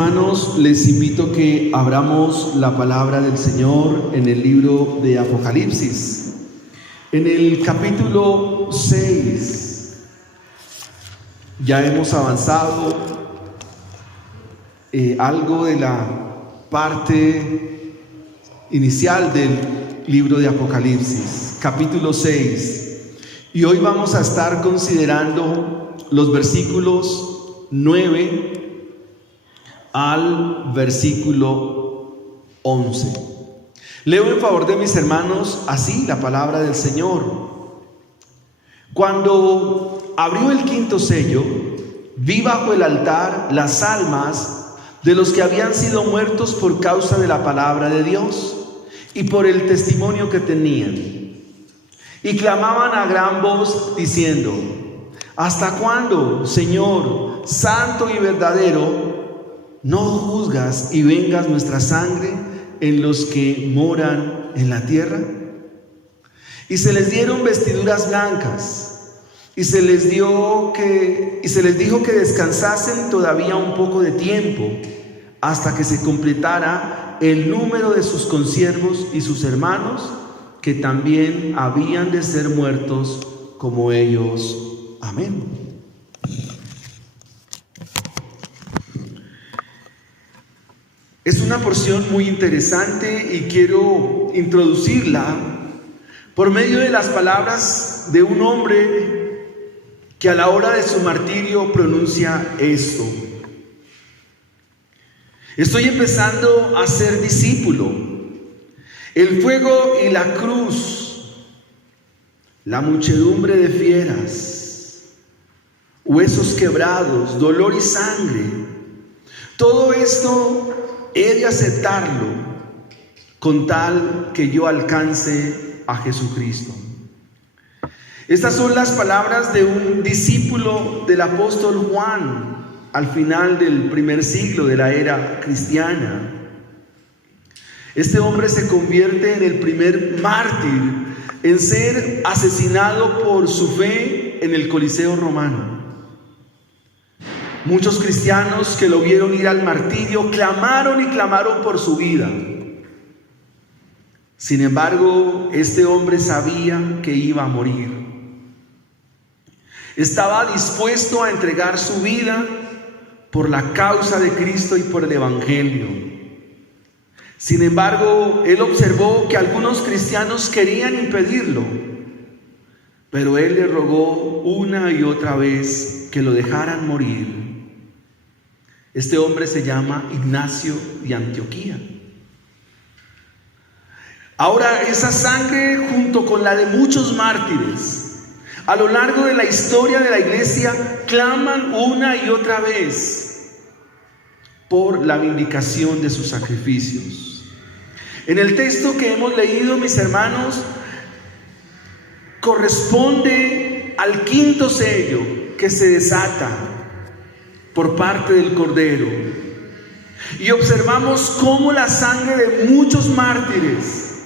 Hermanos, les invito a que abramos la palabra del Señor en el libro de Apocalipsis, en el capítulo 6. Ya hemos avanzado algo de la parte inicial del libro de Apocalipsis, capítulo 6. Y hoy vamos a estar considerando los versículos 9 al versículo 11. Leo en favor de mis hermanos así la palabra del Señor. Cuando abrió el quinto sello, vi bajo el altar las almas de los que habían sido muertos por causa de la palabra de Dios y por el testimonio que tenían. Y clamaban a gran voz diciendo: ¿Hasta cuándo, Señor, santo y verdadero, no juzgas y vengas nuestra sangre en los que moran en la tierra? Y se les dieron vestiduras blancas, y se les dijo que descansasen todavía un poco de tiempo, hasta que se completara el número de sus consiervos y sus hermanos, que también habían de ser muertos como ellos. Amén. Es una porción muy interesante y quiero introducirla por medio de las palabras de un hombre que a la hora de su martirio pronuncia esto: estoy empezando a ser discípulo. El fuego y la cruz, la muchedumbre de fieras, huesos quebrados, dolor y sangre, todo esto he de aceptarlo con tal que yo alcance a Jesucristo. Estas son las palabras de un discípulo del apóstol Juan al final del primer siglo de la era cristiana. Este hombre se convierte en el primer mártir en ser asesinado por su fe en el Coliseo romano. Muchos cristianos que lo vieron ir al martirio clamaron y clamaron por su vida. Sin embargo, este hombre sabía que iba a morir. Estaba dispuesto a entregar su vida por la causa de Cristo y por el Evangelio. Sin embargo, él observó que algunos cristianos querían impedirlo, pero él le rogó una y otra vez que lo dejaran morir. Este hombre se llama Ignacio de Antioquía. Ahora, esa sangre, junto con la de muchos mártires, a lo largo de la historia de la iglesia, claman una y otra vez por la vindicación de sus sacrificios. En el texto que hemos leído, mis hermanos, corresponde al quinto sello que se desata por parte del Cordero. Y observamos cómo la sangre de muchos mártires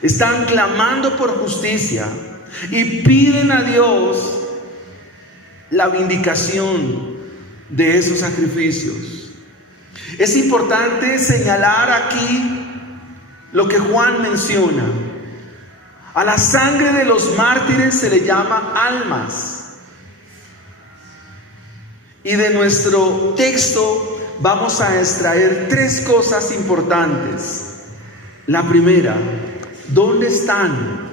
están clamando por justicia y piden a Dios la vindicación de esos sacrificios. Es importante señalar aquí lo que Juan menciona. A la sangre de los mártires se le llama almas. Y de nuestro texto vamos a extraer tres cosas importantes. La primera, ¿dónde están?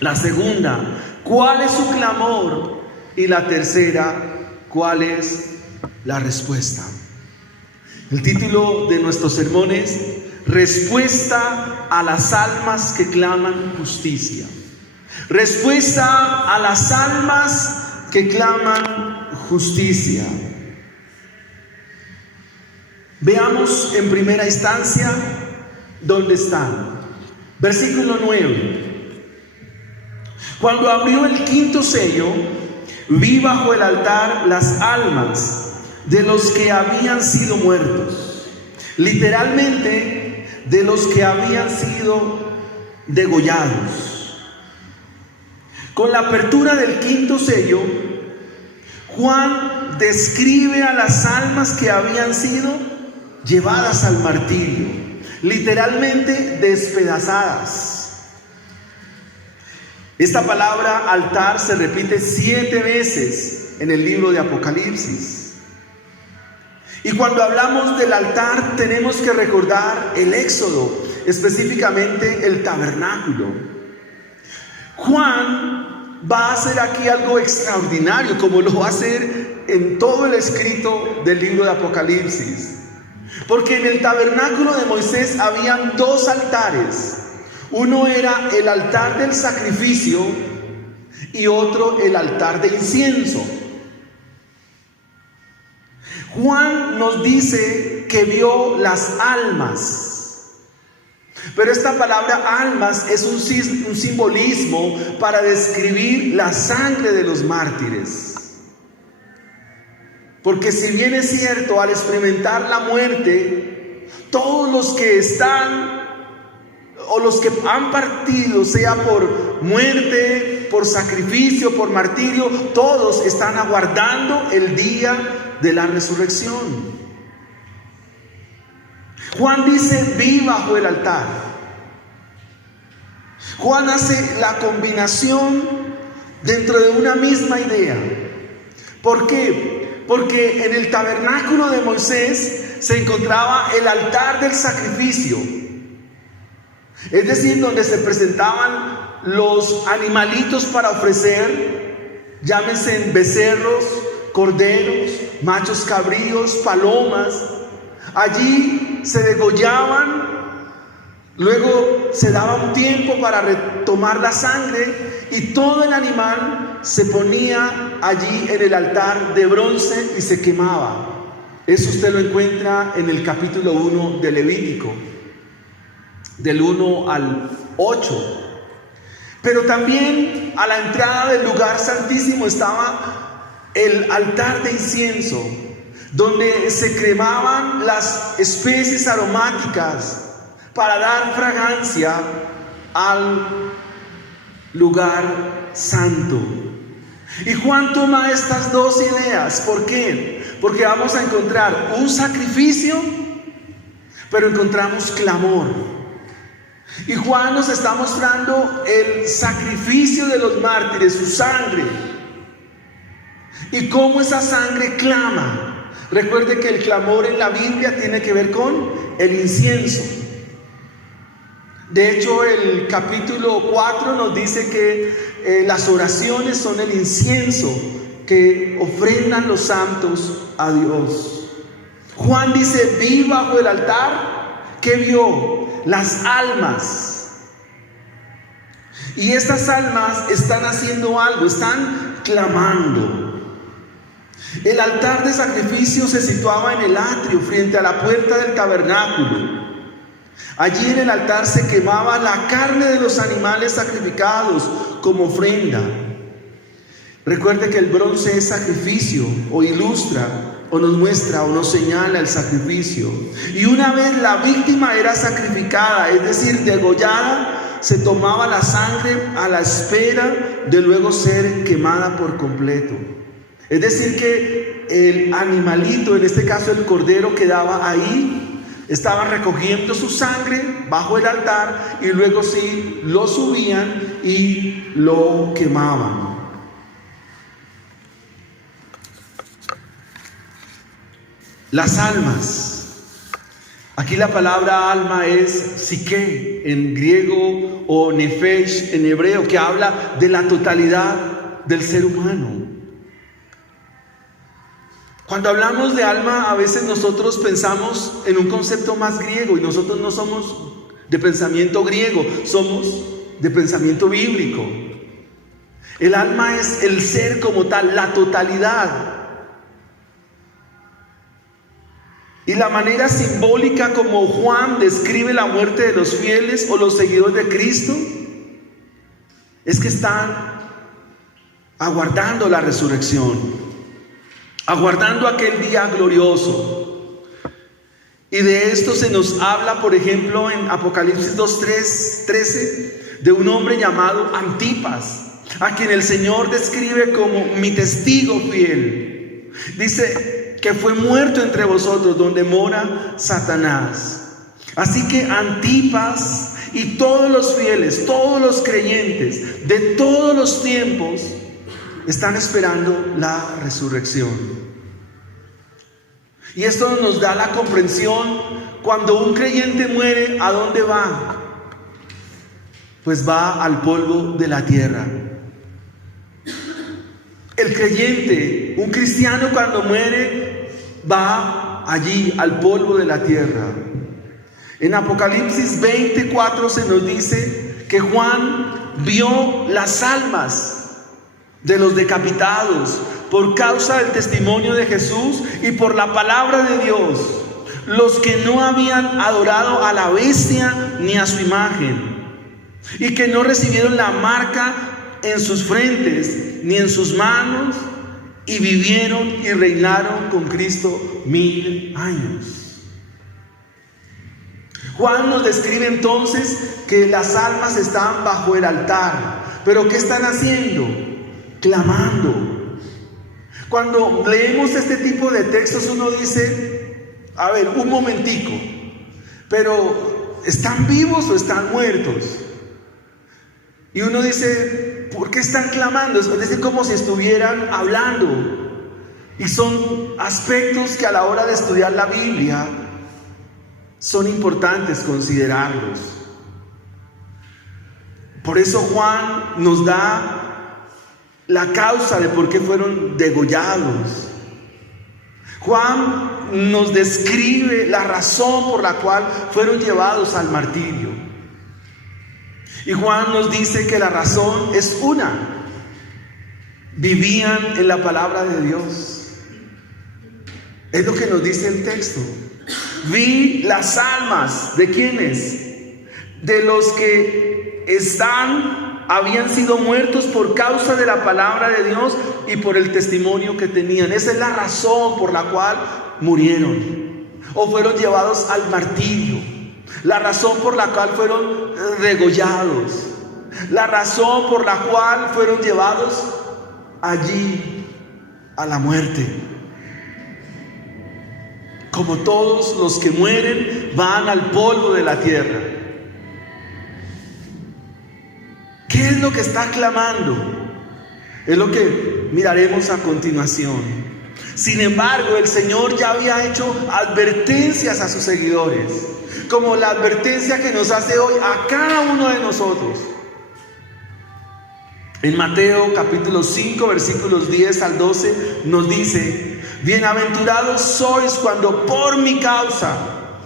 La segunda, ¿cuál es su clamor? Y la tercera, ¿cuál es la respuesta? El título de nuestro sermón es Respuesta a las almas que claman justicia. Respuesta a las almas que claman justicia. Veamos en primera instancia dónde están. Versículo 9. Cuando abrió el quinto sello, vi bajo el altar las almas de los que habían sido muertos. Literalmente, de los que habían sido degollados. Con la apertura del quinto sello, Juan describe a las almas que habían sido llevadas al martirio, literalmente despedazadas. Esta palabra altar se repite 7 veces en el libro de Apocalipsis. Y cuando hablamos del altar tenemos que recordar el Éxodo, específicamente el tabernáculo. Juan va a hacer aquí algo extraordinario, como lo va a hacer en todo el escrito del libro de Apocalipsis. Porque en el tabernáculo de Moisés habían 2 altares. Uno era el altar del sacrificio y otro el altar de incienso. Juan nos dice que vio las almas. Pero esta palabra almas es un simbolismo para describir la sangre de los mártires. Porque si bien es cierto, al experimentar la muerte, todos los que están o los que han partido, sea por muerte, por sacrificio, por martirio, todos están aguardando el día de la resurrección. Juan dice: vi bajo el altar. Juan hace la combinación dentro de una misma idea. ¿Por qué? Porque en el tabernáculo de Moisés se encontraba el altar del sacrificio, es decir, donde se presentaban los animalitos para ofrecer, llámense becerros, corderos, machos cabríos, palomas. Allí se degollaban, luego se daba un tiempo para retomar la sangre y todo el animal se ponía allí en el altar de bronce y se quemaba. Eso usted lo encuentra en el capítulo 1 de Levítico, del 1 al 8. Pero también a la entrada del lugar santísimo estaba el altar de incienso, donde se cremaban las especies aromáticas para dar fragancia al lugar santo. Y Juan toma estas 2 ideas. ¿Por qué? Porque vamos a encontrar un sacrificio, pero encontramos clamor. Y Juan nos está mostrando el sacrificio de los mártires, su sangre, y cómo esa sangre clama. Recuerde que el clamor en la Biblia tiene que ver con el incienso. De hecho, el capítulo 4 nos dice que las oraciones son el incienso que ofrendan los santos a Dios. Juan dice: vi bajo el altar. ¿Qué vio? Las almas. Y estas almas están haciendo algo, están clamando. El altar de sacrificio se situaba en el atrio, frente a la puerta del tabernáculo. Allí en el altar se quemaba la carne de los animales sacrificados como ofrenda. Recuerde que el bronce es sacrificio, o ilustra, o nos muestra, o nos señala el sacrificio. Y una vez la víctima era sacrificada, es decir, degollada, se tomaba la sangre a la espera de luego ser quemada por completo. Es decir que el animalito, en este caso el cordero, quedaba ahí. Estaban recogiendo su sangre bajo el altar y luego sí lo subían y lo quemaban. Las almas. Aquí la palabra alma es psique en griego o nefesh en hebreo, que habla de la totalidad del ser humano. Cuando hablamos de alma, a veces nosotros pensamos en un concepto más griego, y nosotros no somos de pensamiento griego, somos de pensamiento bíblico. El alma es el ser como tal, la totalidad. Y la manera simbólica como Juan describe la muerte de los fieles o los seguidores de Cristo es que están aguardando la resurrección, aguardando aquel día glorioso. Y de esto se nos habla, por ejemplo, en Apocalipsis 2:13, de un hombre llamado Antipas, a quien el Señor describe como mi testigo fiel. Dice: que fue muerto entre vosotros, donde mora Satanás. Así que Antipas y todos los fieles, todos los creyentes de todos los tiempos están esperando la resurrección. Y esto nos da la comprensión: cuando un creyente muere, ¿a dónde va? Pues va al polvo de la tierra. El creyente, un cristiano, cuando muere, va allí al polvo de la tierra. En Apocalipsis 24 se nos dice que Juan vio las almas de los decapitados por causa del testimonio de Jesús y por la palabra de Dios, los que no habían adorado a la bestia ni a su imagen, y que no recibieron la marca en sus frentes ni en sus manos, y vivieron y reinaron con Cristo 1000 años. Juan nos describe entonces que las almas están bajo el altar. ¿Pero qué están haciendo? Clamando. Cuando leemos este tipo de textos, uno dice: a ver, un momentico, pero ¿están vivos o están muertos? Y uno dice: ¿por qué están clamando? Es decir, como si estuvieran hablando. Y son aspectos que a la hora de estudiar la Biblia son importantes considerarlos. Por eso Juan nos da la causa de por qué fueron degollados. Juan nos describe la razón por la cual fueron llevados al martirio. Y Juan nos dice que la razón es una: vivían en la palabra de Dios. Es lo que nos dice el texto. Vi las almas ¿de quiénes? De los que habían sido muertos por causa de la palabra de Dios y por el testimonio que tenían. Esa es la razón por la cual murieron o fueron llevados al martirio. La razón por la cual fueron degollados. La razón por la cual fueron llevados allí a la muerte. Como todos los que mueren van al polvo de la tierra. ¿Qué es lo que está clamando? Es lo que miraremos a continuación. Sin embargo, el Señor ya había hecho advertencias a sus seguidores, como la advertencia que nos hace hoy a cada uno de nosotros. En Mateo capítulo 5 versículos 10 al 12 nos dice: bienaventurados sois cuando por mi causa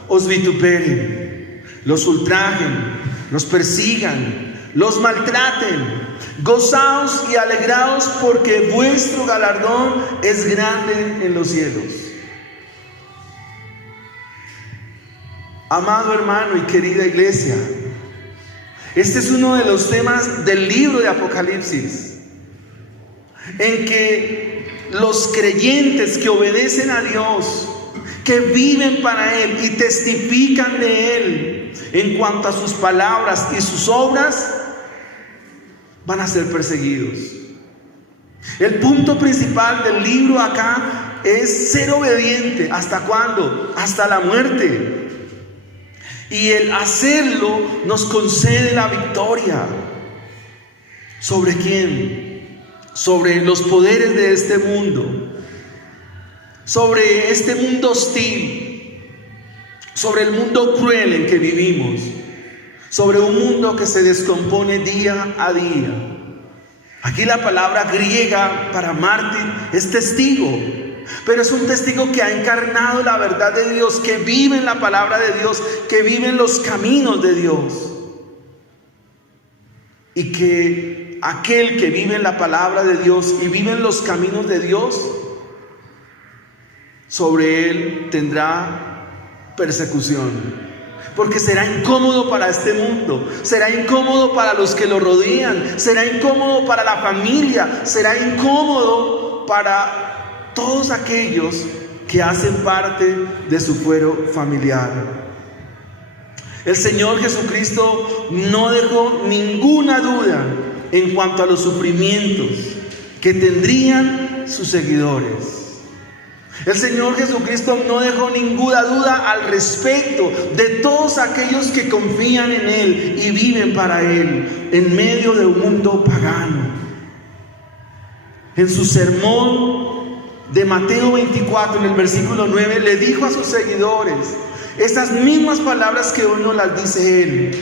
os vituperen, los ultrajen, los persigan, los maltraten. Gozaos y alegraos, porque vuestro galardón es grande en los cielos. Amado hermano y querida iglesia, este es uno de los temas del libro de Apocalipsis, en que los creyentes que obedecen a Dios, que viven para Él y testifican de Él en cuanto a sus palabras y sus obras, van a ser perseguidos. El punto principal del libro acá es ser obediente. ¿Hasta cuándo? Hasta la muerte. Y el hacerlo nos concede la victoria. ¿Sobre quién? Sobre los poderes de este mundo, sobre este mundo hostil, sobre el mundo cruel en que vivimos, sobre un mundo que se descompone día a día. Aquí la palabra griega para mártir es testigo, pero es un testigo que ha encarnado la verdad de Dios, que vive en la palabra de Dios, que vive en los caminos de Dios. Y que aquel que vive en la palabra de Dios y vive en los caminos de Dios, sobre él tendrá persecución. Porque será incómodo para este mundo, será incómodo para los que lo rodean, será incómodo para la familia, será incómodo para todos aquellos que hacen parte de su fuero familiar. El Señor Jesucristo no dejó ninguna duda en cuanto a los sufrimientos que tendrían sus seguidores. El Señor Jesucristo no dejó ninguna duda al respecto de todos aquellos que confían en Él y viven para Él en medio de un mundo pagano. En su sermón de Mateo 24, en el versículo 9, le dijo a sus seguidores estas mismas palabras que hoy nos las dice Él.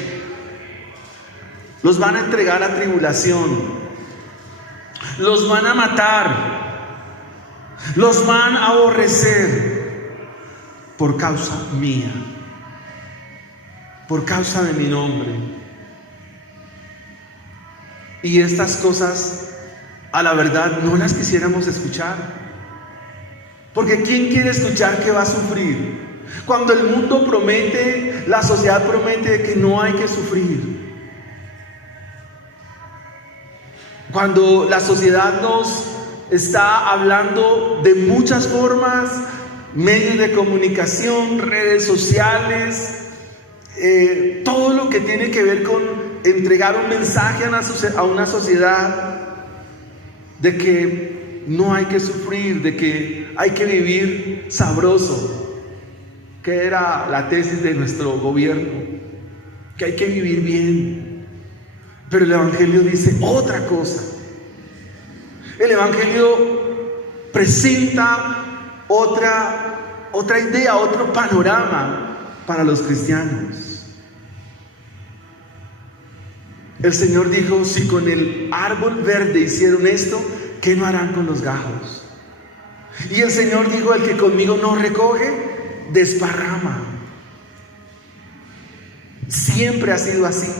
Los van a entregar a tribulación, los van a matar, los van a aborrecer por causa mía, por causa de mi nombre. Y estas cosas, a la verdad, no las quisiéramos escuchar. Porque ¿quién quiere escuchar que va a sufrir? Cuando el mundo promete, la sociedad promete que no hay que sufrir. Cuando la sociedad nos está hablando de muchas formas, medios de comunicación, redes sociales, todo lo que tiene que ver con entregar un mensaje a una sociedad de que no hay que sufrir, de que hay que vivir sabroso, que era la tesis de nuestro gobierno, que hay que vivir bien. Pero el Evangelio dice otra cosa. El Evangelio presenta otra idea, otro panorama para los cristianos. El Señor dijo: si con el árbol verde hicieron esto, ¿qué no harán con los gajos? Y el Señor dijo: el que conmigo no recoge, desparrama. Siempre ha sido así.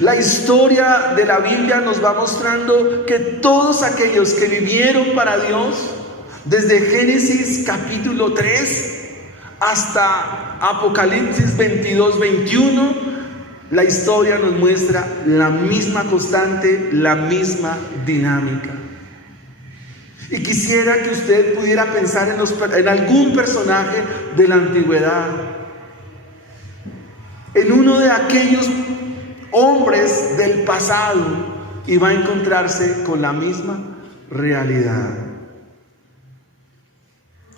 La historia de la Biblia nos va mostrando que todos aquellos que vivieron para Dios, desde Génesis capítulo 3 hasta Apocalipsis 22-21, la historia nos muestra la misma constante, la misma dinámica. Y quisiera que usted pudiera pensar en algún personaje de la antigüedad, en uno de aquellos hombres del pasado, y va a encontrarse con la misma realidad.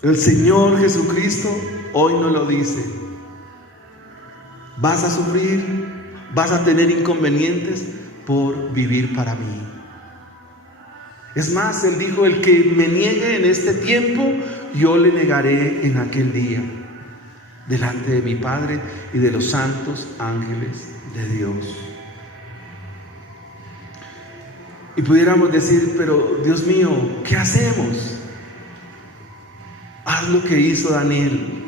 El Señor Jesucristo hoy nos lo dice: vas a sufrir, vas a tener inconvenientes por vivir para mí. Es más, Él dijo: el que me niegue en este tiempo, yo le negaré en aquel día, delante de mi Padre y de los santos ángeles de Dios. Y pudiéramos decir: pero Dios mío, ¿qué hacemos? Haz lo que hizo Daniel.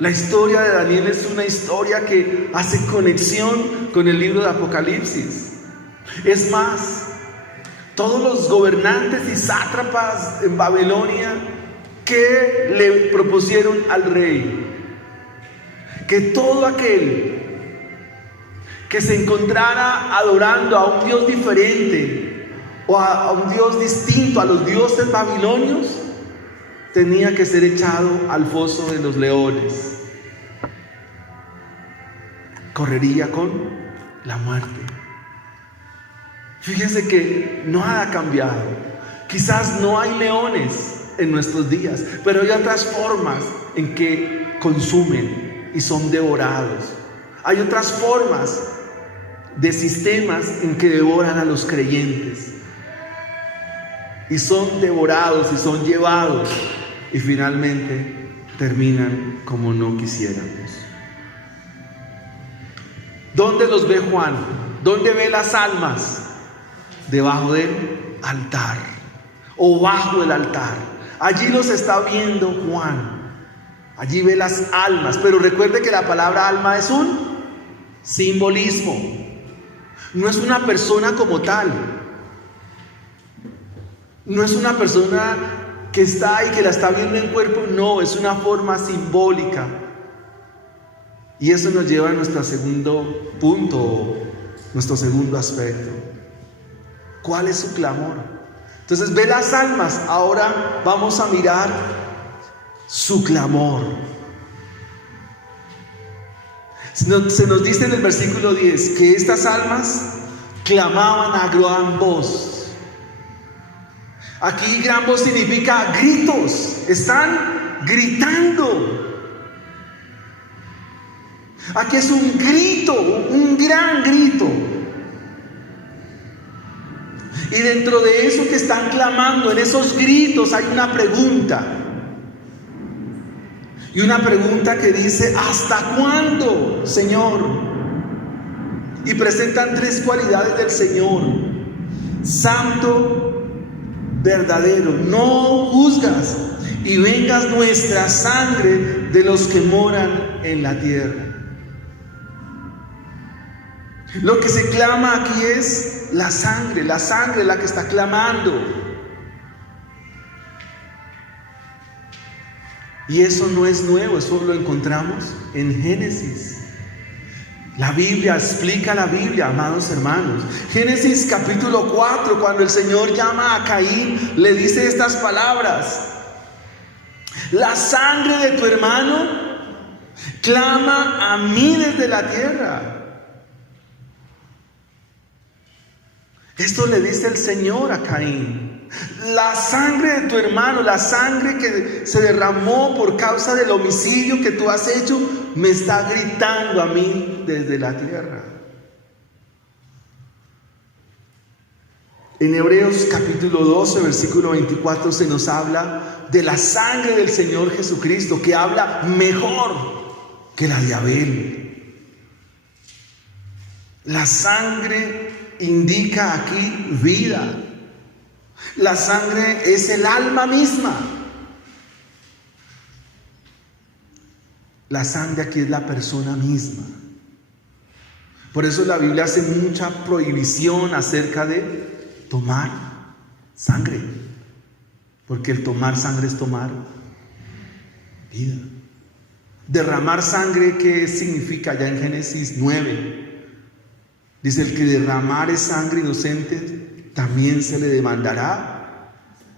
La historia de Daniel es una historia que hace conexión con el libro de Apocalipsis. Es más, todos los gobernantes y sátrapas en Babilonia, ¿qué le propusieron al rey? Que todo aquel que se encontrara adorando a un Dios diferente o a un Dios distinto a los dioses babilonios, tenía que ser echado al foso de los leones. Correría con la muerte. Fíjense que nada ha cambiado. Quizás no hay leones en nuestros días, pero hay otras formas en que consumen y son devorados. Hay otras formas de sistemas en que devoran a los creyentes y son devorados y son llevados y finalmente terminan como no quisiéramos. ¿Dónde los ve Juan? ¿Dónde ve las almas? Debajo del altar o bajo el altar. Allí los está viendo Juan. Allí ve las almas. Pero recuerde que la palabra alma es un simbolismo. No es una persona como tal. No es una persona que está ahí, que la está viendo en cuerpo. No, es una forma simbólica. Y eso nos lleva a nuestro segundo punto, nuestro segundo aspecto. ¿Cuál es su clamor? Entonces ve las almas. Ahora vamos a mirar su clamor. Se nos dice en el versículo 10 que estas almas clamaban a gran voz. Aquí gran voz significa gritos. Están gritando. Aquí es un grito, un gran grito. Y dentro de eso que están clamando, en esos gritos hay una pregunta. Y una pregunta que dice: ¿hasta cuándo, Señor? Y presentan tres cualidades del Señor: santo, verdadero, no juzgas, y vengas nuestra sangre de los que moran en la tierra. Lo que se clama aquí es la sangre es la que está clamando. Y eso no es nuevo, eso lo encontramos en Génesis. La Biblia explica la Biblia, amados hermanos. Génesis capítulo 4, cuando el Señor llama a Caín, le dice estas palabras: la sangre de tu hermano clama a mí desde la tierra. Esto le dice el Señor a Caín: la sangre de tu hermano, la sangre que se derramó por causa del homicidio que tú has hecho, me está gritando a mí desde la tierra. En Hebreos capítulo 12, versículo 24 se nos habla de la sangre del Señor Jesucristo, que habla mejor que la de Abel. La sangre indica aquí vida. La sangre es el alma misma. La sangre aquí es la persona misma. Por eso la Biblia hace mucha prohibición acerca de tomar sangre, porque el tomar sangre es tomar vida. Derramar sangre, ¿qué significa? Ya en Génesis 9 dice: el que derramare sangre inocente, también se le demandará.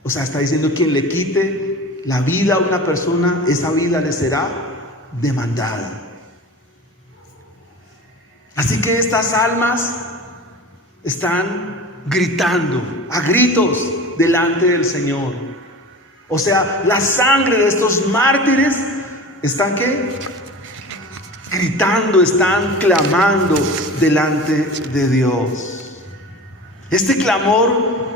O sea, está diciendo: quien le quite la vida a una persona, esa vida le será demandada. Así que estas almas están gritando a gritos delante del Señor. O sea, la sangre de estos mártires están ¿qué? Gritando, están clamando delante de Dios. Este clamor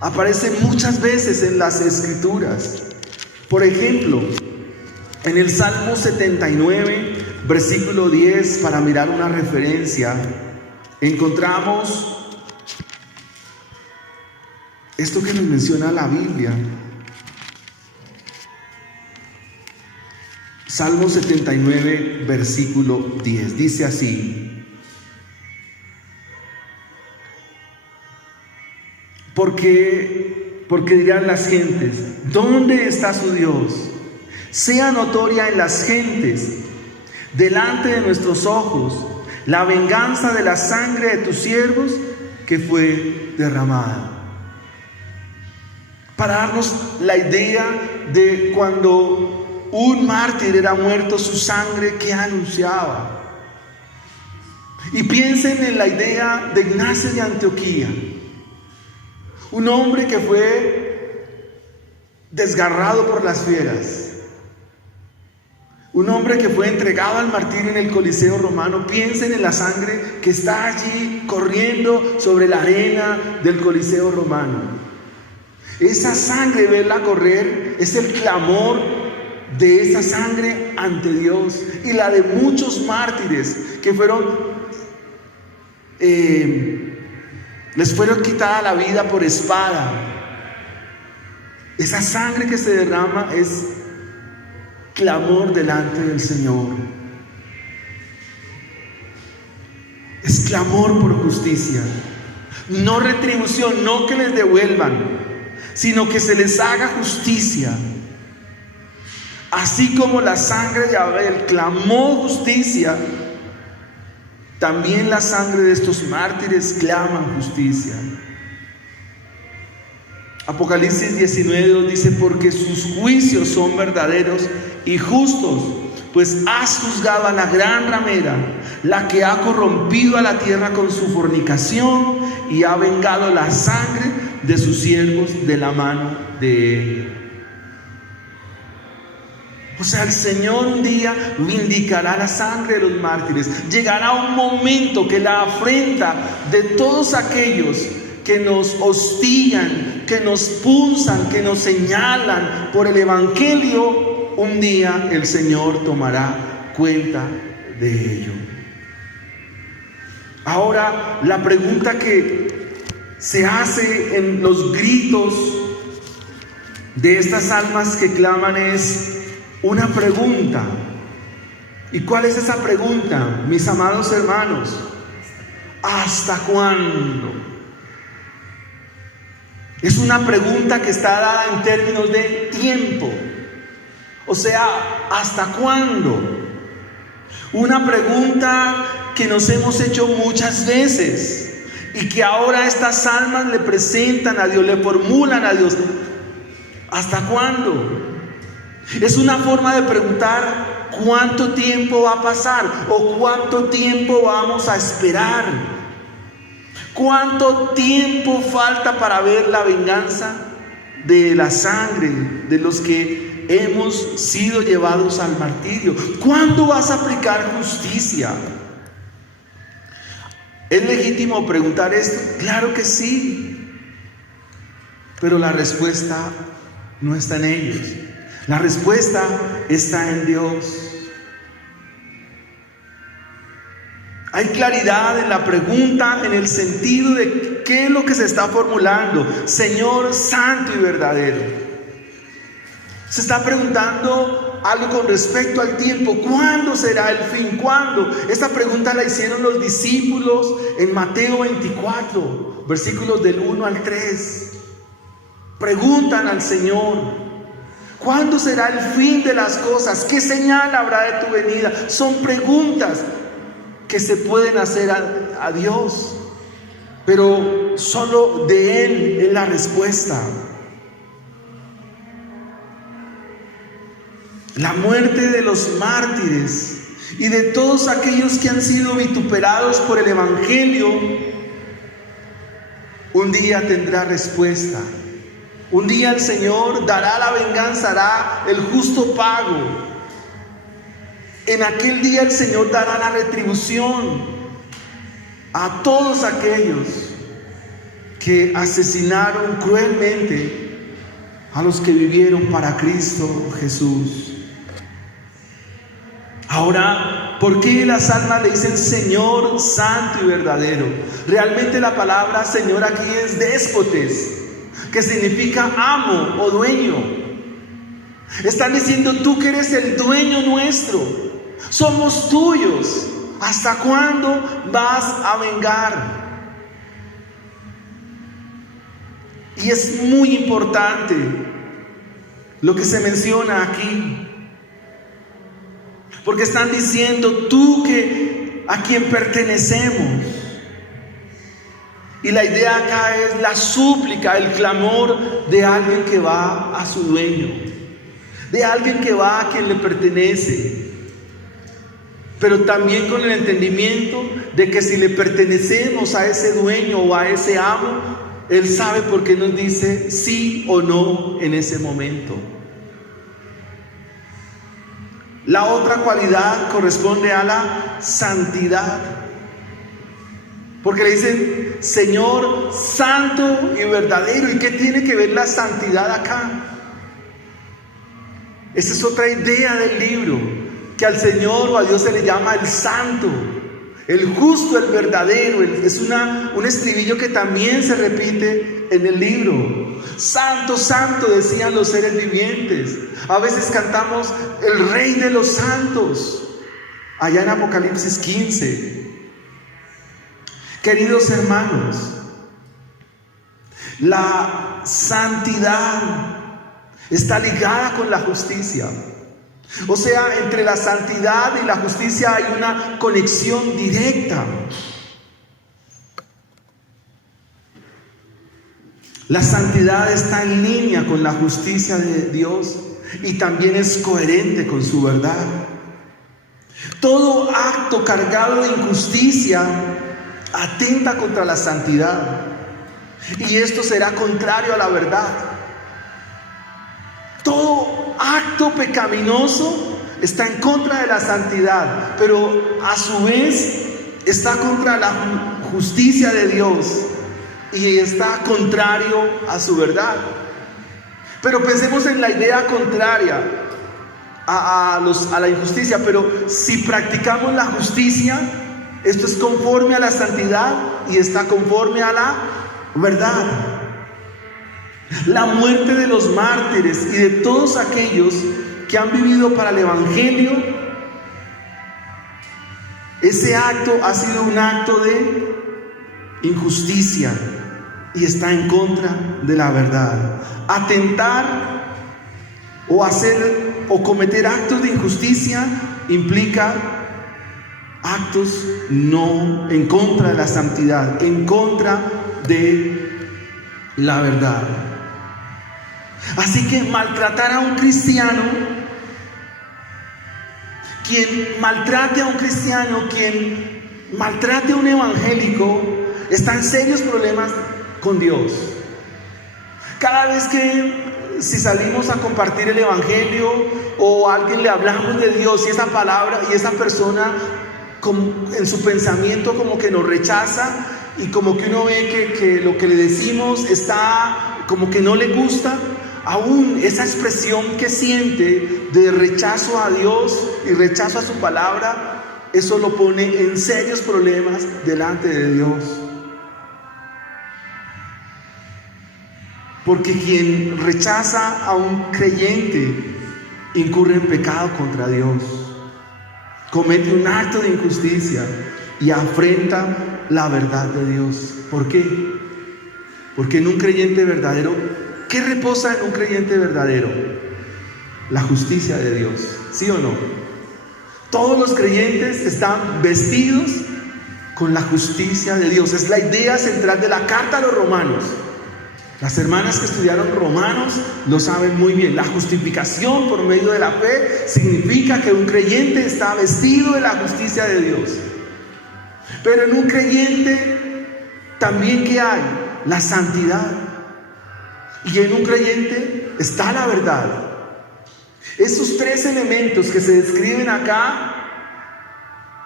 aparece muchas veces en las Escrituras. Por ejemplo, en el Salmo 79, versículo 10, para mirar una referencia, encontramos esto que nos menciona la Biblia. Salmo 79, versículo 10, dice así: porque dirán las gentes, ¿dónde está su Dios? Sea notoria en las gentes, delante de nuestros ojos, la venganza de la sangre de tus siervos que fue derramada. Para darnos la idea de cuando un mártir era muerto, su sangre que anunciaba. Y piensen en la idea de Ignacio de Antioquía, un hombre que fue desgarrado por las fieras, un hombre que fue entregado al martirio en el Coliseo romano. Piensen en la sangre que está allí corriendo sobre la arena del Coliseo romano. Esa sangre, verla correr, es el clamor de esa sangre ante Dios. Y la de muchos mártires que les fueron quitada la vida por espada. Esa sangre que se derrama es clamor delante del Señor. Es clamor por justicia, no retribución, no que les devuelvan, sino que se les haga justicia. Así como la sangre de Abel clamó justicia, también la sangre de estos mártires clama justicia. Apocalipsis 19:2 dice: porque sus juicios son verdaderos y justos, pues has juzgado a la gran ramera, la que ha corrompido a la tierra con su fornicación, y ha vengado la sangre de sus siervos de la mano de él. O sea, el Señor un día vindicará la sangre de los mártires. Llegará un momento que la afrenta de todos aquellos que nos hostigan, que nos punzan, que nos señalan por el Evangelio, un día el Señor tomará cuenta de ello. Ahora, la pregunta que se hace en los gritos de estas almas que claman es una pregunta. ¿Y cuál es esa pregunta, mis amados hermanos? ¿Hasta cuándo? Es una pregunta que está dada en términos de tiempo. O sea, ¿hasta cuándo? Una pregunta que nos hemos hecho muchas veces y que ahora estas almas le presentan a Dios, le formulan a Dios. ¿Hasta cuándo? Es una forma de preguntar cuánto tiempo va a pasar o cuánto tiempo vamos a esperar. ¿Cuánto tiempo falta para ver la venganza de la sangre de los que hemos sido llevados al martirio? ¿Cuándo vas a aplicar justicia? ¿Es legítimo preguntar esto? Claro que sí, pero la respuesta no está en ellos. La respuesta está en Dios. Hay claridad en la pregunta, en el sentido de qué es lo que se está formulando. Señor santo y verdadero. Se está preguntando algo con respecto al tiempo. ¿Cuándo será el fin? ¿Cuándo? Esta pregunta la hicieron los discípulos en Mateo 24, versículos del 1 al 3. Preguntan al Señor: ¿cuándo será el fin de las cosas? ¿Qué señal habrá de tu venida? Son preguntas que se pueden hacer a Dios, pero solo de Él es la respuesta. La muerte de los mártires y de todos aquellos que han sido vituperados por el Evangelio, un día tendrá respuesta. Un día el Señor dará la venganza, hará el justo pago. En aquel día el Señor dará la retribución a todos aquellos que asesinaron cruelmente a los que vivieron para Cristo Jesús. Ahora, ¿por qué las almas le dicen Señor santo y verdadero? Realmente la palabra Señor aquí es déspotes, que significa amo o dueño. Están diciendo: tú que eres el dueño nuestro, somos tuyos. ¿Hasta cuándo vas a vengar? Y es muy importante lo que se menciona aquí, porque están diciendo: tú que a quien pertenecemos. Y la idea acá es la súplica, el clamor de alguien que va a su dueño, de alguien que va a quien le pertenece, pero también con el entendimiento de que si le pertenecemos a ese dueño o a ese amo, Él sabe por qué nos dice sí o no en ese momento. La otra cualidad corresponde a la santidad, porque le dicen Señor santo y verdadero. ¿Y qué tiene que ver la santidad acá? Esa es otra idea del libro, que al Señor o a Dios se le llama el santo, el justo, el verdadero. Es un estribillo que también se repite en el libro. Santo, santo, decían los seres vivientes. A veces cantamos el Rey de los santos, allá en Apocalipsis 15. Queridos hermanos, la santidad está ligada con la justicia. O sea, entre la santidad y la justicia hay una conexión directa. La santidad está en línea con la justicia de Dios y también es coherente con su verdad. Todo acto cargado de injusticia atenta contra la santidad. y esto será contrario a la verdad. Todo acto pecaminoso está en contra de la santidad, pero a su vez está contra la justicia de Dios y está contrario a su verdad. Pero pensemos en la idea contraria a la injusticia. Pero si practicamos la justicia, esto es conforme a la santidad y está conforme a la verdad. La muerte de los mártires y de todos aquellos que han vivido para el Evangelio, ese acto ha sido un acto de injusticia y está en contra de la verdad. Atentar o hacer o cometer actos de injusticia implica actos no en contra de la santidad, en contra de la verdad. Así que maltratar a un cristiano, quien maltrate a un cristiano, quien maltrate a un evangélico, está en serios problemas con Dios. Cada vez que si salimos a compartir el evangelio o a alguien le hablamos de Dios y esa palabra y esa persona en su pensamiento como que nos rechaza y como que uno ve que lo que le decimos está como que no le gusta, aún esa expresión que siente de rechazo a Dios y rechazo a su palabra, eso lo pone en serios problemas delante de Dios. Porque quien rechaza a un creyente incurre en pecado contra Dios, comete un acto de injusticia y afrenta la verdad de Dios. ¿Por qué? Porque en un creyente verdadero, ¿qué reposa en un creyente verdadero? La justicia de Dios, ¿sí o no? Todos los creyentes están vestidos con la justicia de Dios. Es la idea central de la carta a los romanos. Las hermanas que estudiaron Romanos lo saben muy bien. La justificación por medio de la fe significa que un creyente está vestido de la justicia de Dios. Pero en un creyente también, ¿qué hay? La santidad. Y en un creyente está la verdad. Esos tres elementos que se describen acá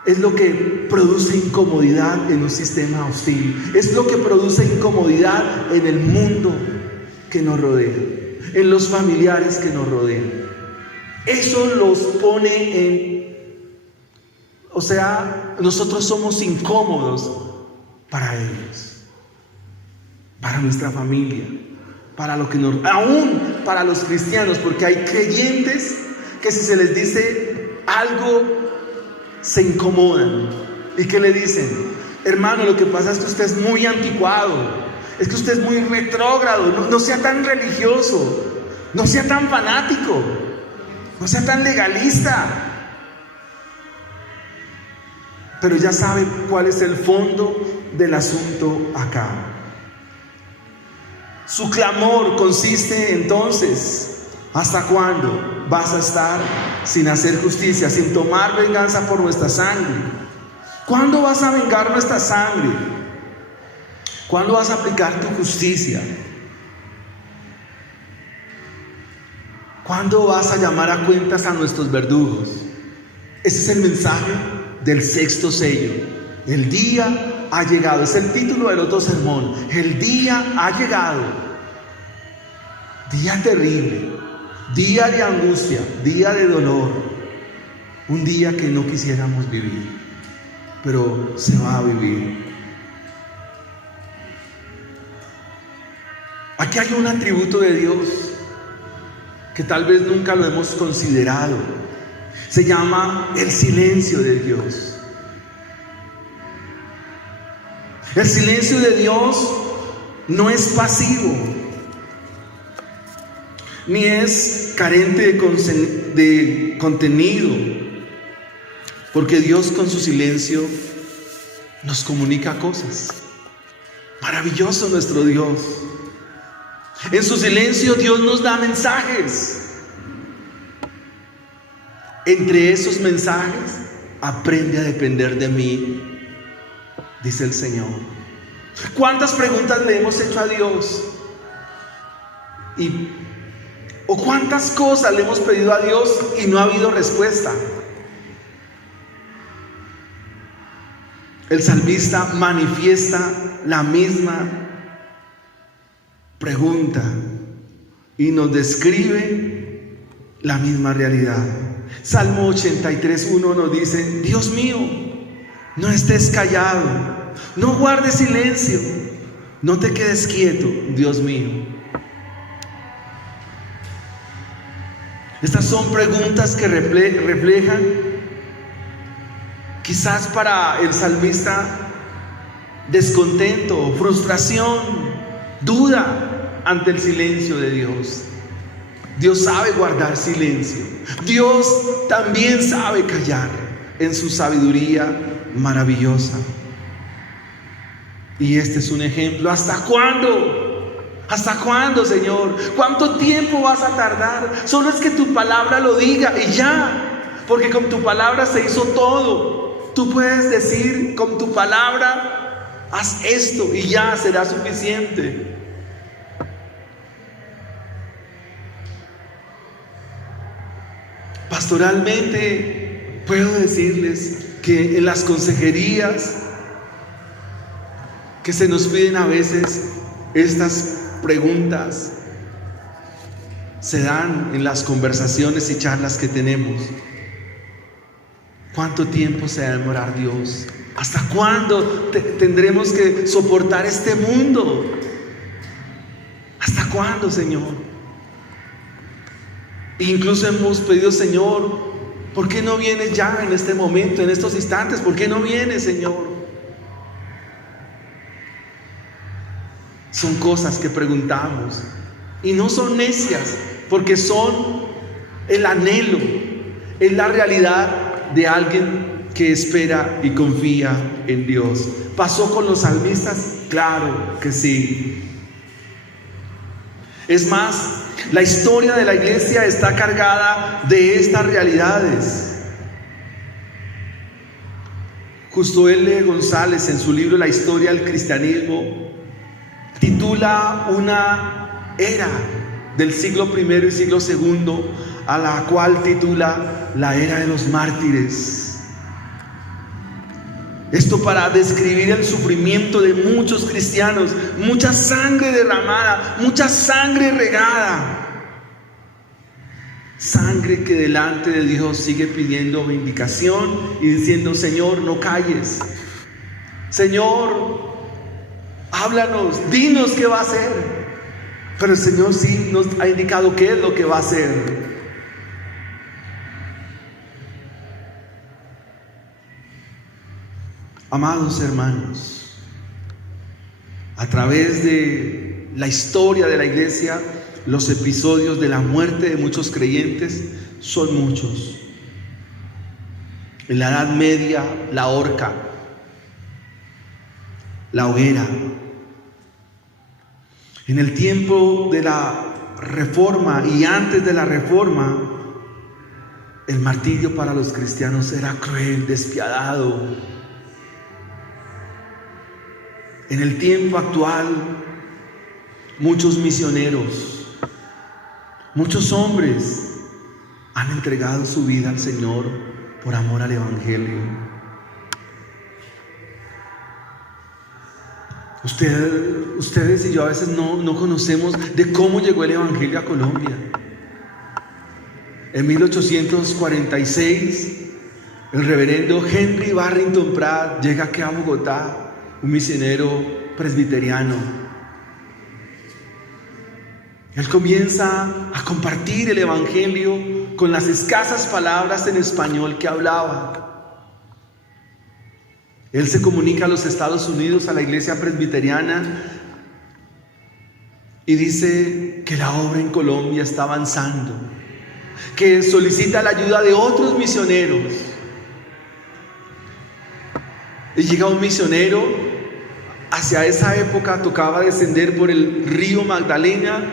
es lo que produce incomodidad en un sistema hostil. Es lo que produce incomodidad en el mundo que nos rodea, en los familiares que nos rodean. Eso los pone nosotros somos incómodos para ellos, para nuestra familia, para lo que aún para los cristianos, porque hay creyentes que si se les dice algo se incomodan y que le dicen: hermano, lo que pasa es que usted es muy anticuado, es que usted es muy retrógrado, no sea tan religioso, no sea tan fanático, no sea tan legalista. Pero ya sabe cuál es el fondo del asunto acá. Su clamor consiste entonces: ¿hasta cuándo vas a estar sin hacer justicia, sin tomar venganza por nuestra sangre? ¿Cuándo vas a vengar nuestra sangre? ¿Cuándo vas a aplicar tu justicia? ¿Cuándo vas a llamar a cuentas a nuestros verdugos? Ese es el mensaje del sexto sello. El día ha llegado. Es el título del otro sermón. El día ha llegado. Día terrible. Día de angustia, día de dolor, un día que no quisiéramos vivir, pero se va a vivir. Aquí hay un atributo de Dios que tal vez nunca lo hemos considerado. Se llama el silencio de Dios. El silencio de Dios no es pasivo, ni es carente de contenido, porque Dios con su silencio nos comunica cosas. Maravilloso nuestro Dios. En su silencio Dios nos da mensajes. Entre esos mensajes, aprende a depender de mí, dice el Señor. ¿Cuántas preguntas le hemos hecho a Dios? ¿O cuántas cosas le hemos pedido a Dios y no ha habido respuesta? El salmista manifiesta la misma pregunta y nos describe la misma realidad. Salmo 83:1 nos dice: Dios mío, no estés callado, no guardes silencio, no te quedes quieto, Dios mío. Estas son preguntas que reflejan, quizás para el salmista, descontento, frustración, duda ante el silencio de Dios. Dios sabe guardar silencio. Dios también sabe callar en su sabiduría maravillosa. Y este es un ejemplo. ¿Hasta cuándo? ¿Hasta cuándo, Señor? ¿Cuánto tiempo vas a tardar? Solo es que tu palabra lo diga y ya. Porque con tu palabra se hizo todo. Tú puedes decir con tu palabra: haz esto y ya será suficiente. Pastoralmente puedo decirles que en las consejerías que se nos piden a veces, estas preguntas se dan en las conversaciones y charlas que tenemos. ¿Cuánto tiempo se va a demorar Dios? ¿Hasta cuándo tendremos que soportar este mundo? ¿Hasta cuándo, Señor? Incluso hemos pedido: Señor, ¿por qué no vienes ya en este momento, en estos instantes? ¿Por qué no vienes, Señor? Son cosas que preguntamos y no son necias, porque son el anhelo, es la realidad de alguien que espera y confía en Dios. ¿Pasó con los salmistas? Claro que sí. Es más, la historia de la iglesia está cargada de estas realidades. Justo L. González, en su libro La historia del cristianismo, titula una era del siglo I y siglo II, a la cual titula la era de los mártires. Esto para describir el sufrimiento de muchos cristianos, mucha sangre derramada, mucha sangre regada, sangre que delante de Dios sigue pidiendo vindicación y diciendo: Señor, no calles, Señor, háblanos, dinos qué va a hacer. Pero el Señor sí nos ha indicado qué es lo que va a hacer. Amados hermanos, a través de la historia de la iglesia, los episodios de la muerte de muchos creyentes son muchos. En la Edad Media, la horca, la hoguera. En el tiempo de la Reforma y antes de la Reforma, el martirio para los cristianos era cruel, despiadado. En el tiempo actual, muchos misioneros, muchos hombres han entregado su vida al Señor por amor al Evangelio. Ustedes y yo a veces no conocemos de cómo llegó el Evangelio a Colombia. En 1846, el reverendo Henry Barrington Pratt llega aquí a Bogotá, un misionero presbiteriano. Él comienza a compartir el Evangelio con las escasas palabras en español que hablaba. Él se comunica a los Estados Unidos, a la iglesia presbiteriana, y dice que la obra en Colombia está avanzando, que solicita la ayuda de otros misioneros. Y llega un misionero. Hacia esa época tocaba descender por el río Magdalena,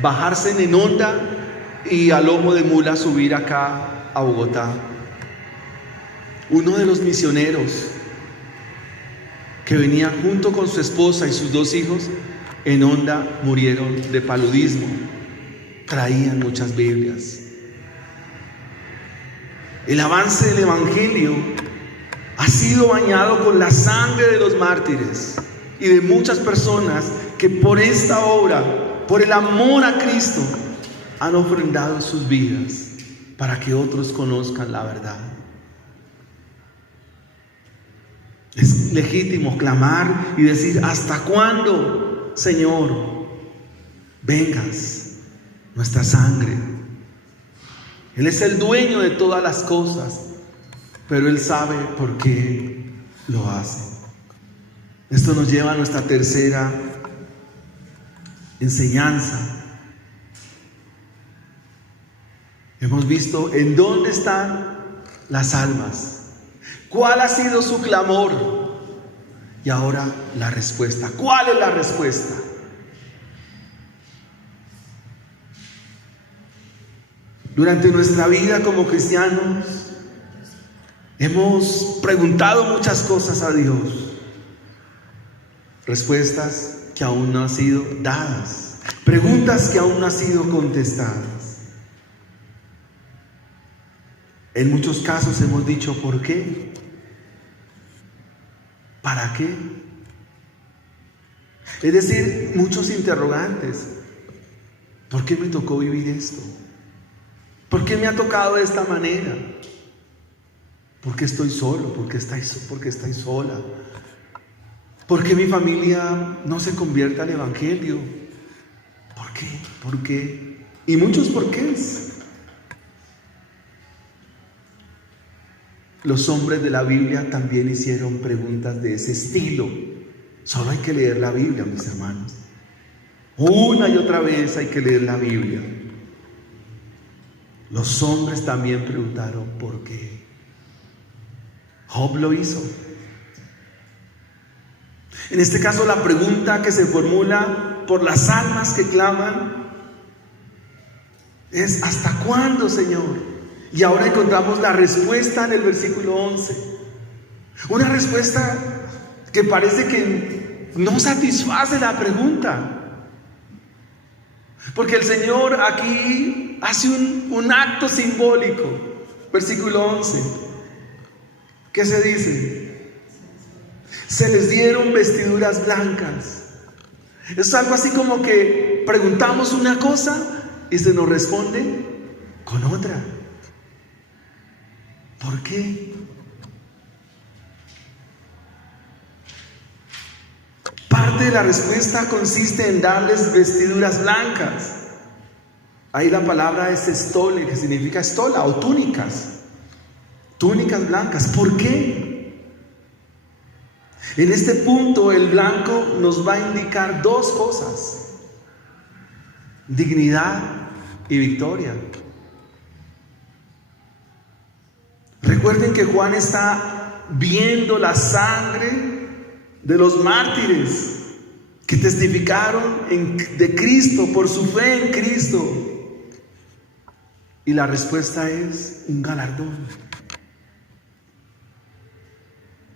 bajarse en honda y a lomo de mula subir acá a Bogotá. Uno de los misioneros que venía junto con su esposa y sus 2 hijos, en Honda murieron de paludismo. Traían muchas Biblias. El avance del Evangelio ha sido bañado con la sangre de los mártires y de muchas personas que por esta obra, por el amor a Cristo, han ofrendado sus vidas para que otros conozcan la verdad. Es legítimo clamar y decir: ¿hasta cuándo, Señor, vengas nuestra sangre? Él es el dueño de todas las cosas, pero Él sabe por qué lo hace. Esto nos lleva a nuestra tercera enseñanza. Hemos visto en dónde están las almas, cuál ha sido su clamor, y ahora la respuesta. ¿Cuál es la respuesta? Durante nuestra vida como cristianos hemos preguntado muchas cosas a Dios, respuestas que aún no han sido dadas, preguntas que aún no han sido contestadas. En muchos casos hemos dicho: ¿por qué? ¿Para qué? Es decir, muchos interrogantes. ¿Por qué me tocó vivir esto? ¿Por qué me ha tocado de esta manera? ¿Por qué estoy solo? ¿Por qué estoy sola? ¿Por qué mi familia no se convierte al Evangelio? ¿Por qué? ¿Por qué? Y muchos porqués. Los hombres de la Biblia también hicieron preguntas de ese estilo. Solo hay que leer la Biblia, mis hermanos. Una y otra vez hay que leer la Biblia. Los hombres también preguntaron por qué. Job lo hizo. En este caso, la pregunta que se formula por las almas que claman es: ¿hasta cuándo, Señor? Y ahora encontramos la respuesta en el versículo 11. Una respuesta que parece que no satisface la pregunta. Porque el Señor aquí hace un acto simbólico. Versículo 11. ¿Qué se dice? Se les dieron vestiduras blancas. Es algo así como que preguntamos una cosa y se nos responde con otra. ¿Por qué? Parte de la respuesta consiste en darles vestiduras blancas. Ahí la palabra es estole, que significa estola o túnicas. Túnicas blancas. ¿Por qué? En este punto el blanco nos va a indicar 2 cosas: dignidad y victoria. Recuerden que Juan está viendo la sangre de los mártires que testificaron de Cristo, por su fe en Cristo. Y la respuesta es un galardón.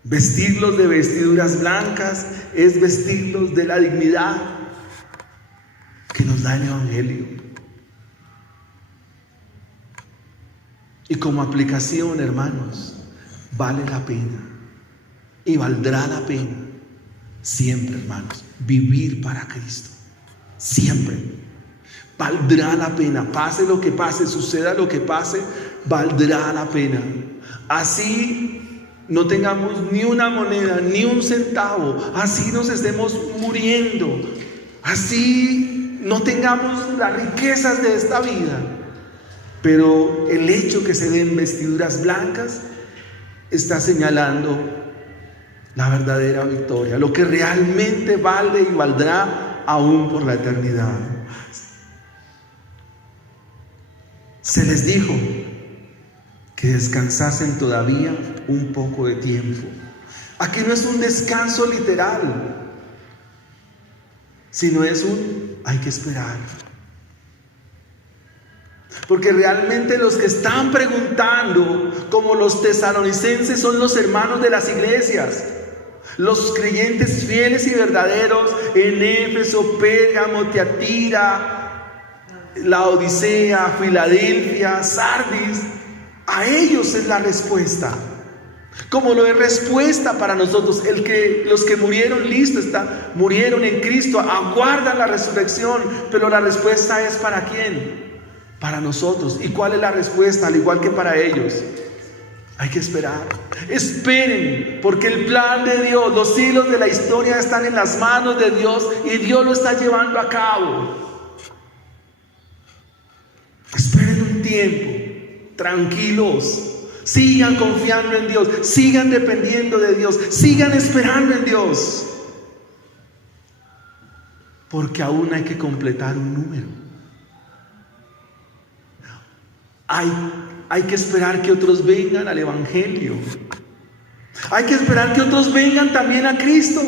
Vestirlos de vestiduras blancas es vestirlos de la dignidad que nos da el Evangelio. Y como aplicación, hermanos, vale la pena y valdrá la pena siempre, hermanos, vivir para Cristo. Siempre. Valdrá la pena, pase lo que pase, suceda lo que pase, valdrá la pena. Así no tengamos ni una moneda, ni un centavo, así nos estemos muriendo, así no tengamos las riquezas de esta vida. Pero el hecho que se den vestiduras blancas está señalando la verdadera victoria, lo que realmente vale y valdrá aún por la eternidad. Se les dijo que descansasen todavía un poco de tiempo. Aquí no es un descanso literal, sino es hay que esperar. Porque realmente los que están preguntando, como los tesalonicenses, son los hermanos de las iglesias. Los creyentes fieles y verdaderos en Éfeso, Pérgamo, Tiatira, Laodicea, Filadelfia, Sardis, a ellos es la respuesta. Como lo es respuesta para nosotros, los que murieron, murieron en Cristo, aguardan la resurrección, pero la respuesta es ¿para quién? Para nosotros. ¿Y cuál es la respuesta? Al igual que para ellos, hay que esperar. Esperen, porque el plan de Dios, los hilos de la historia están en las manos de Dios y Dios lo está llevando a cabo. Esperen un tiempo, tranquilos. Sigan confiando en Dios, sigan dependiendo de Dios, sigan esperando en Dios. Porque aún hay que completar un número. Hay que esperar que otros vengan al Evangelio. Hay que esperar que otros vengan también a Cristo.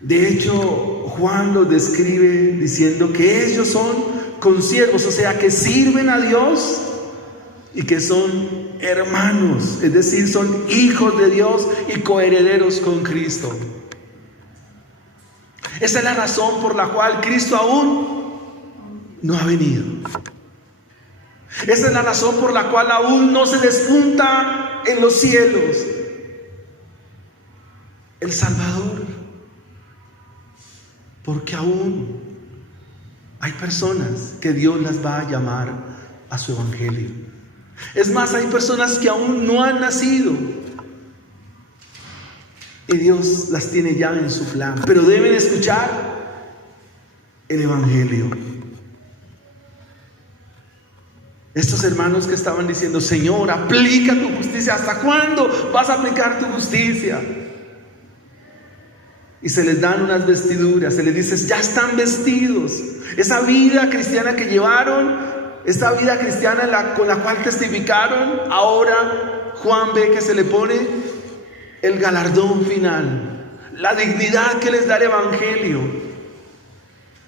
De hecho, Juan los describe diciendo que ellos son consiervos, o sea, que sirven a Dios y que son hermanos, es decir, son hijos de Dios y coherederos con Cristo. Esa es la razón por la cual Cristo aún no ha venido. Esa es la razón por la cual aún no se despunta en los cielos el Salvador, porque aún hay personas que Dios las va a llamar a su evangelio. Es más, hay personas que aún no han nacido y Dios las tiene ya en su plan, pero deben escuchar el evangelio. Estos hermanos que estaban diciendo: Señor, aplica tu justicia. ¿Hasta cuándo vas a aplicar tu justicia? Y se les dan unas vestiduras, se les dice: ya están vestidos. Esa vida cristiana que llevaron, esta vida cristiana con la cual testificaron, ahora Juan ve que se le pone el galardón final, la dignidad que les da el evangelio.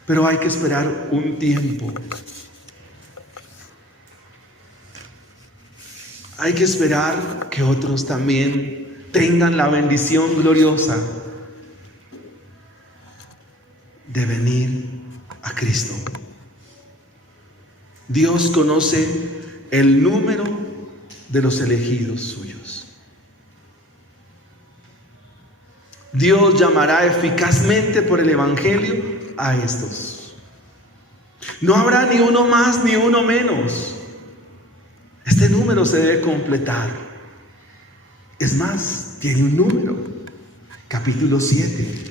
Pero hay que esperar un tiempo. Hay que esperar que otros también tengan la bendición gloriosa de venir a Cristo. Dios conoce el número de los elegidos suyos. Dios llamará eficazmente por el evangelio a estos. No habrá ni uno más ni uno menos. Este número se debe completar. Es más, tiene un número. Capítulo 7.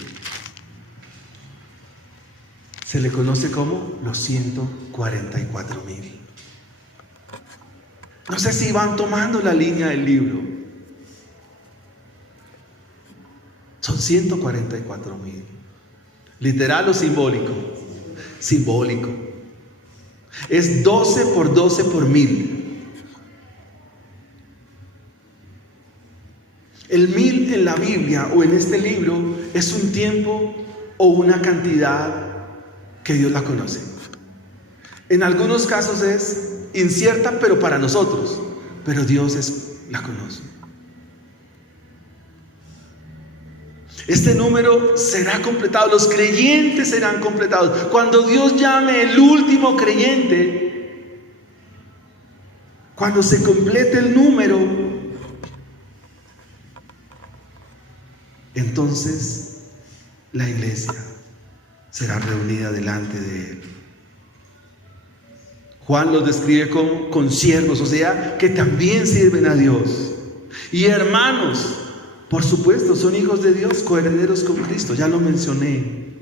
Se le conoce como los 144,000. No sé si van tomando la línea del libro. Son 144,000. ¿Literal o simbólico? Simbólico. Es 12 por 12 por 1000. El 1000 en la Biblia o en este libro es un tiempo o una cantidad que Dios la conoce. En algunos casos es incierta, pero para nosotros, pero Dios la conoce. Este número será completado, los creyentes serán completados. Cuando Dios llame el último creyente, cuando se complete el número, entonces la iglesia será reunida delante de Él. Juan los describe como consiervos, o sea, que también sirven a Dios. Y hermanos, por supuesto, son hijos de Dios, coherederos con Cristo, ya lo mencioné.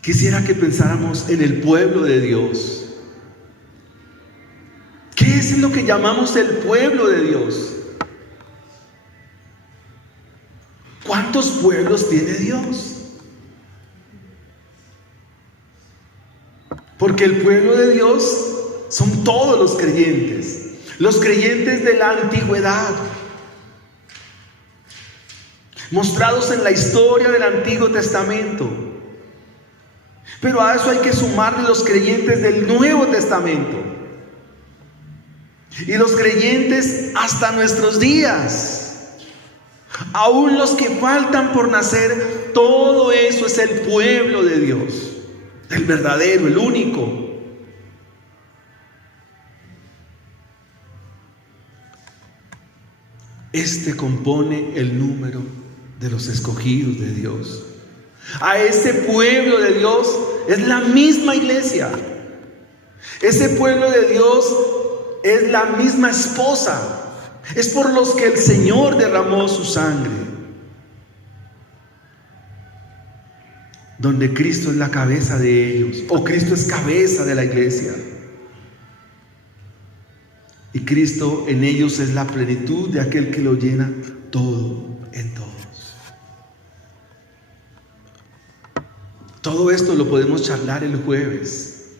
Quisiera que pensáramos en el pueblo de Dios. ¿Qué es lo que llamamos el pueblo de Dios? ¿Cuántos pueblos tiene Dios? Porque el pueblo de Dios son todos los creyentes de la antigüedad, mostrados en la historia del Antiguo Testamento. Pero a eso hay que sumarle los creyentes del Nuevo Testamento. Y los creyentes hasta nuestros días, aún los que faltan por nacer, todo eso es el pueblo de Dios, el verdadero, el único. Este compone el número de los escogidos de Dios. A ese pueblo de Dios es la misma iglesia. Ese pueblo de Dios es la misma esposa. Es por los que el Señor derramó su sangre. Donde Cristo es la cabeza de ellos, o Cristo es cabeza de la iglesia. Y Cristo en ellos es la plenitud de aquel que lo llena todo en todos. Todo esto lo podemos charlar el jueves.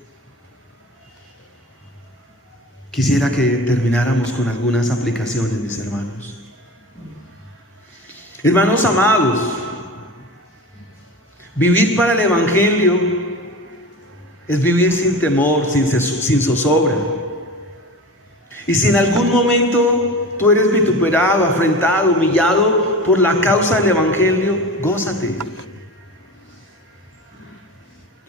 Quisiera que termináramos con algunas aplicaciones, mis hermanos. Hermanos amados, vivir para el Evangelio es vivir sin temor, sin zozobra. Y si en algún momento tú eres vituperado, afrentado, humillado por la causa del Evangelio, gózate.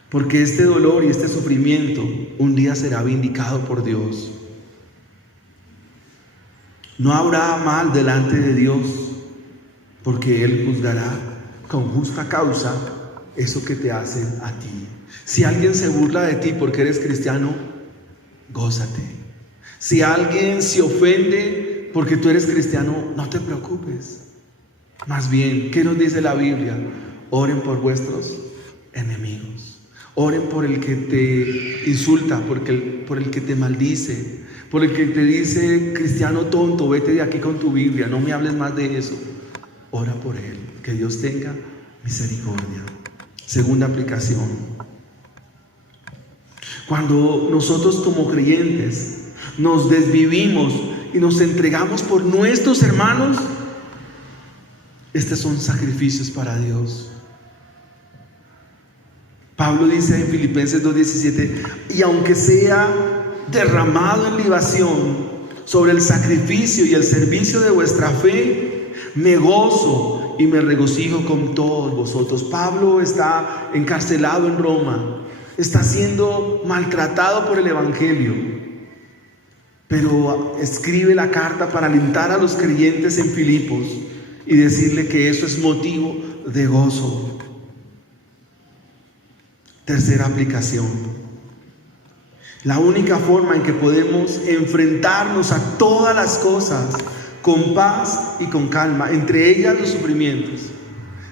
Porque este dolor y este sufrimiento un día será vindicado por Dios. No habrá mal delante de Dios, porque Él juzgará con justa causa eso que te hacen a ti. Si alguien se burla de ti porque eres cristiano, gózate. Si alguien se ofende porque tú eres cristiano, no te preocupes. Más bien, ¿qué nos dice la Biblia? Oren por vuestros enemigos. Oren por el que te insulta, por el que te maldice, por el que te dice, cristiano tonto, vete de aquí con tu Biblia, no me hables más de eso. Ora por él, que Dios tenga misericordia. Segunda aplicación. Cuando nosotros como creyentes nos desvivimos y nos entregamos por nuestros hermanos, estos son sacrificios para Dios. Pablo dice en Filipenses 2:17, y aunque sea derramado en libación sobre el sacrificio y el servicio de vuestra fe, me gozo y me regocijo con todos vosotros. Pablo está encarcelado en Roma, está siendo maltratado por el Evangelio, pero escribe la carta para alentar a los creyentes en Filipos y decirle que eso es motivo de gozo. Tercera aplicación. La única forma en que podemos enfrentarnos a todas las cosas con paz y con calma, entre ellas los sufrimientos.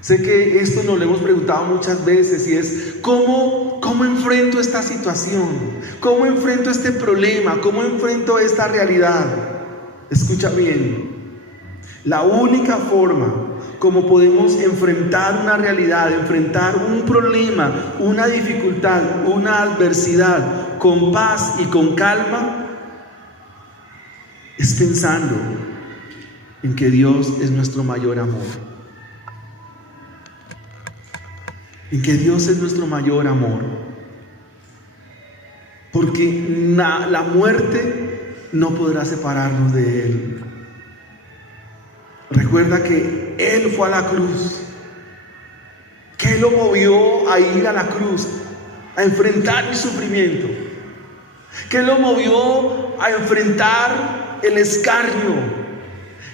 Sé que esto nos lo hemos preguntado muchas veces y es ¿cómo enfrento esta situación? ¿Cómo enfrento este problema? ¿Cómo enfrento esta realidad? Escucha bien. La única forma como podemos enfrentar una realidad, enfrentar un problema, una dificultad, una adversidad con paz y con calma, es pensando en que Dios es nuestro mayor amor. En que Dios es nuestro mayor amor. Porque la muerte no podrá separarnos de Él. Recuerda que Él fue a la cruz. ¿Qué lo movió a ir a la cruz? A enfrentar el sufrimiento. ¿Qué lo movió a enfrentar el escarnio?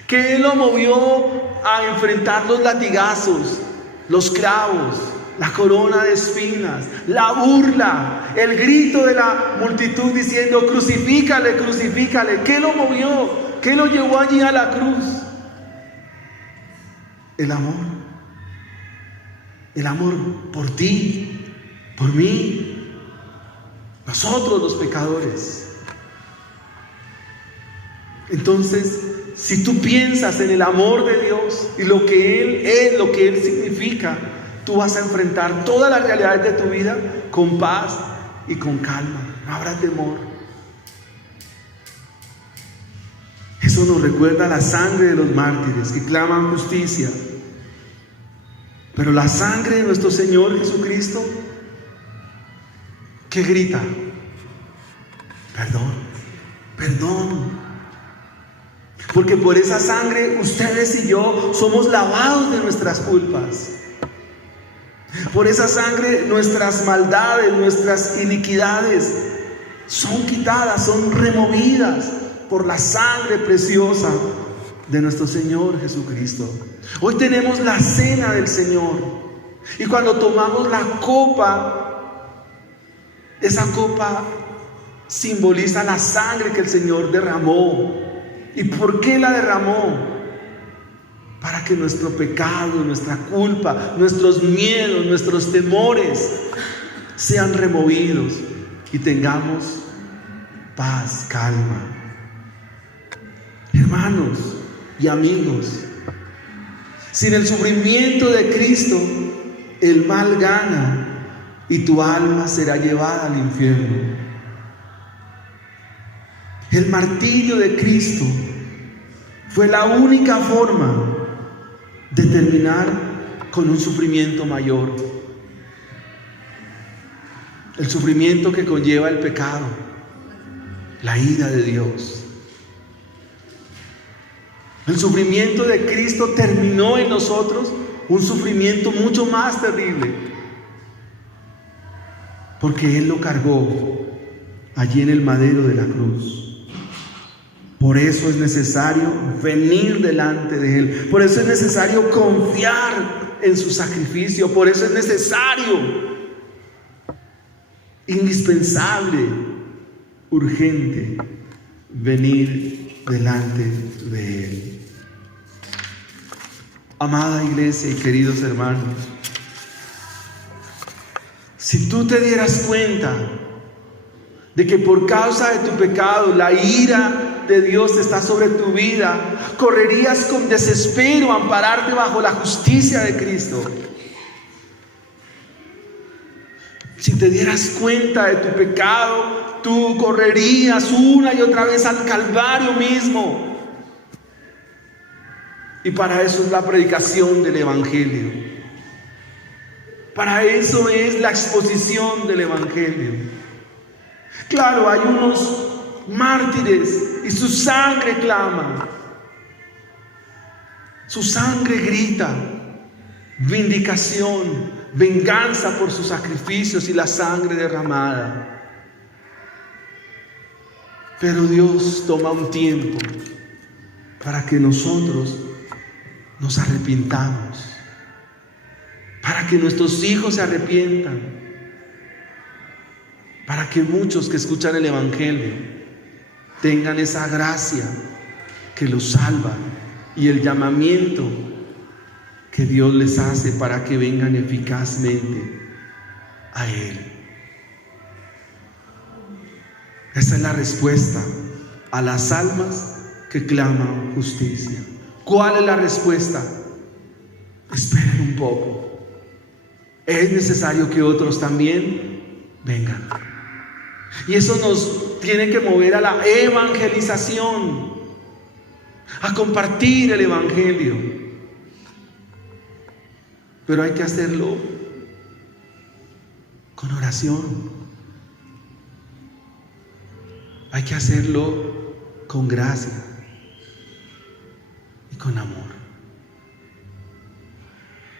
¿Qué lo movió a enfrentar los latigazos, los clavos, la corona de espinas, la burla, el grito de la multitud diciendo crucifícale, crucifícale? ¿Qué lo movió? ¿Qué lo llevó allí a la cruz? El amor por ti, por mí, nosotros los pecadores. Entonces, si tú piensas en el amor de Dios y lo que Él es, lo que Él significa, tú vas a enfrentar todas las realidades de tu vida con paz y con calma. No habrá temor. Eso nos recuerda la sangre de los mártires que claman justicia. Pero la sangre de nuestro Señor Jesucristo, ¿qué grita? Perdón, perdón. Porque por esa sangre ustedes y yo somos lavados de nuestras culpas. Por esa sangre nuestras maldades, nuestras iniquidades son quitadas, son removidas por la sangre preciosa de nuestro Señor Jesucristo. Hoy tenemos la cena del Señor, y cuando tomamos la copa, esa copa simboliza la sangre que el Señor derramó. ¿Y por qué la derramó? Para que nuestro pecado, nuestra culpa, nuestros miedos, nuestros temores sean removidos y tengamos paz, calma. Hermanos y amigos, sin el sufrimiento de Cristo, el mal gana y tu alma será llevada al infierno. El martirio de Cristo fue la única forma de terminar con un sufrimiento mayor. El sufrimiento que conlleva el pecado, la ira de Dios. El sufrimiento de Cristo terminó en nosotros un sufrimiento mucho más terrible, porque Él lo cargó allí en el madero de la cruz. Por eso es necesario venir delante de Él. Por eso es necesario confiar en su sacrificio. Por eso es necesario, indispensable, urgente, venir delante de Él. Amada iglesia y queridos hermanos, si tú te dieras cuenta de que por causa de tu pecado la ira de Dios está sobre tu vida, correrías con desespero a ampararte bajo la justicia de Cristo. Si te dieras cuenta de tu pecado, tú correrías una y otra vez al Calvario mismo. Y para eso es la predicación del Evangelio. Para eso es la exposición del Evangelio. Claro, hay unos mártires y su sangre clama, su sangre grita vindicación, venganza por sus sacrificios y la sangre derramada. Pero Dios toma un tiempo para que nosotros nos arrepintamos, para que nuestros hijos se arrepientan, para que muchos que escuchan el Evangelio tengan esa gracia que los salva y el llamamiento que Dios les hace para que vengan eficazmente a Él. Esa es la respuesta a las almas que claman justicia. ¿Cuál es la respuesta? Esperen un poco. Es necesario que otros también vengan. Y eso nos tiene que mover a la evangelización, a compartir el Evangelio. Pero hay que hacerlo con oración. Hay que hacerlo con gracia y con amor.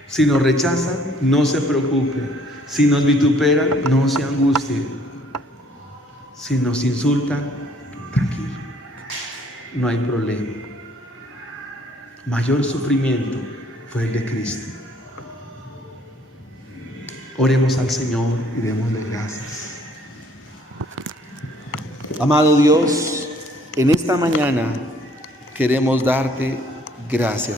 Si nos rechazan, no se preocupe. Si nos vituperan, no se angustie. Si nos insultan, tranquilo, no hay problema. Mayor sufrimiento fue el de Cristo. Oremos al Señor y démosle gracias. Amado Dios, en esta mañana queremos darte gracias.